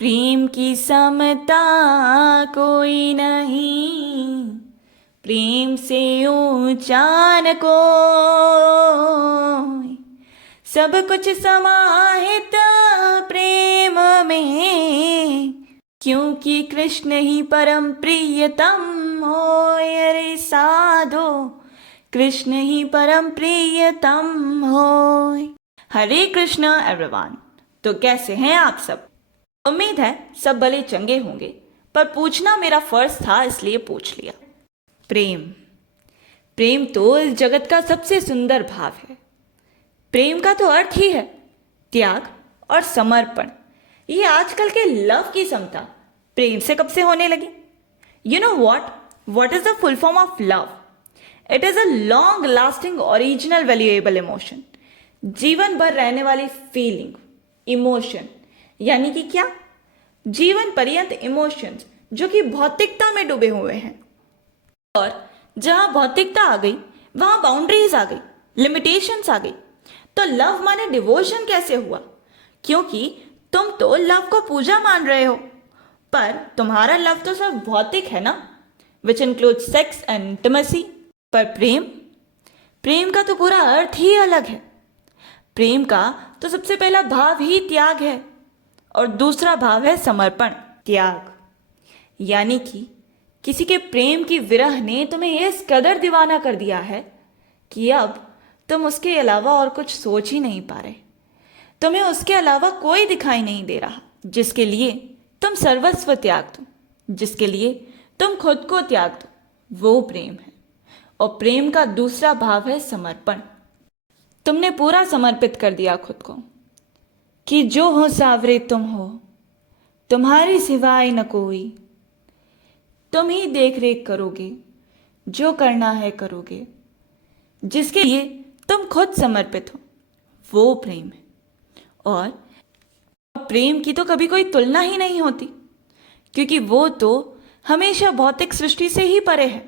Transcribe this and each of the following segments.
प्रेम की समता कोई नहीं, प्रेम से ऊंचा न कोई। सब कुछ समाहित प्रेम में, क्योंकि कृष्ण ही परम प्रियतम होय। अरे साधो, कृष्ण ही परम प्रियतम होय। हरे कृष्ण एवरीवन। तो कैसे हैं आप सब? उम्मीद है सब भले चंगे होंगे, पर पूछना मेरा फर्ज था इसलिए पूछ लिया। प्रेम, प्रेम तो इस जगत का सबसे सुंदर भाव है। प्रेम का तो अर्थ ही है त्याग और समर्पण। ये आजकल के लव की समता प्रेम से कब से होने लगी? You know what is the full form of love? It is a long lasting original valuable emotion, जीवन भर रहने वाली फीलिंग, इमोशन। यानी कि क्या? जीवन पर्यंत इमोशंस जो कि भौतिकता में डूबे हुए हैं। और जहां भौतिकता आ गई वहां बाउंड्रीज आ गई, लिमिटेशंस आ गई। तो लव माने डिवोशन कैसे हुआ? क्योंकि तुम तो लव को पूजा मान रहे हो, पर तुम्हारा लव तो सिर्फ भौतिक है ना, which include sex and intimacy. पर प्रेम, प्रेम का तो पूरा अर्थ ही अलग है। प्रेम का तो सबसे पहला भाव ही त्याग है, और दूसरा भाव है समर्पण। त्याग यानी कि किसी के प्रेम की विरह ने तुम्हें इस कदर दीवाना कर दिया है कि अब तुम उसके अलावा और कुछ सोच ही नहीं पा रहे। तुम्हें उसके अलावा कोई दिखाई नहीं दे रहा जिसके लिए तुम सर्वस्व त्याग दो, जिसके लिए तुम खुद को त्याग दो। वो प्रेम है। और प्रेम का दूसरा भाव है समर्पण। तुमने पूरा समर्पित कर दिया खुद को कि जो हो सावरे तुम हो, तुम्हारी सिवाय न कोई। तुम ही देख रेख करोगे, जो करना है करोगे, जिसके लिए तुम खुद समर्पित हो। वो प्रेम है। और प्रेम की तो कभी कोई तुलना ही नहीं होती, क्योंकि वो तो हमेशा भौतिक सृष्टि से ही परे है।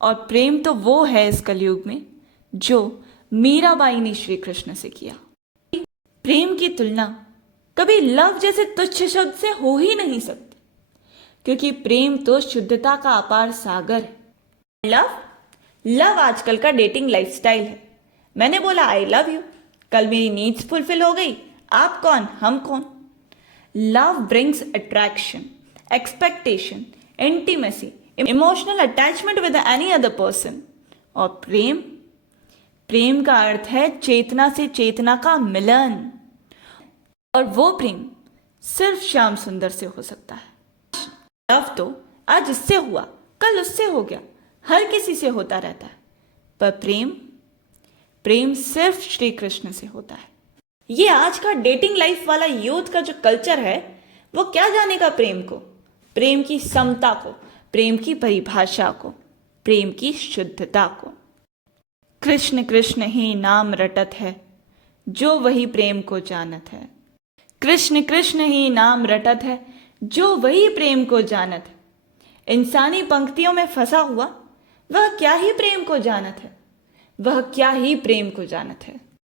और प्रेम तो वो है इस कलयुग में जो मीराबाई ने श्री कृष्ण से किया। प्रेम की तुलना कभी लव जैसे तुच्छ शब्द से हो ही नहीं सकती, क्योंकि प्रेम तो शुद्धता का अपार सागर है। लव आजकल का डेटिंग लाइफस्टाइल है। मैंने बोला आई लव यू, कल मेरी नीड्स फुलफिल हो गई, आप कौन हम कौन। Love brings attraction, expectation, intimacy, emotional attachment with any other person. और प्रेम, प्रेम का अर्थ है चेतना से चेतना का मिलन। और वो प्रेम सिर्फ श्याम सुंदर से हो सकता है। लव तो आज इससे हुआ, कल उससे हो गया, हर किसी से होता रहता है। पर प्रेम, प्रेम सिर्फ श्री कृष्ण से होता है। ये आज का डेटिंग लाइफ वाला यूथ का जो कल्चर है, वो क्या जानेगा प्रेम को, प्रेम की समता को, प्रेम की परिभाषा को, प्रेम की शुद्धता को। कृष्ण कृष्ण ही नाम रटत है, जो वही प्रेम को जानत है। कृष्ण कृष्ण ही नाम रटत है, जो वही प्रेम को जानत है। इंसानी पंक्तियों में फंसा हुआ वह क्या ही प्रेम को जानत है, वह क्या ही प्रेम को जानत है।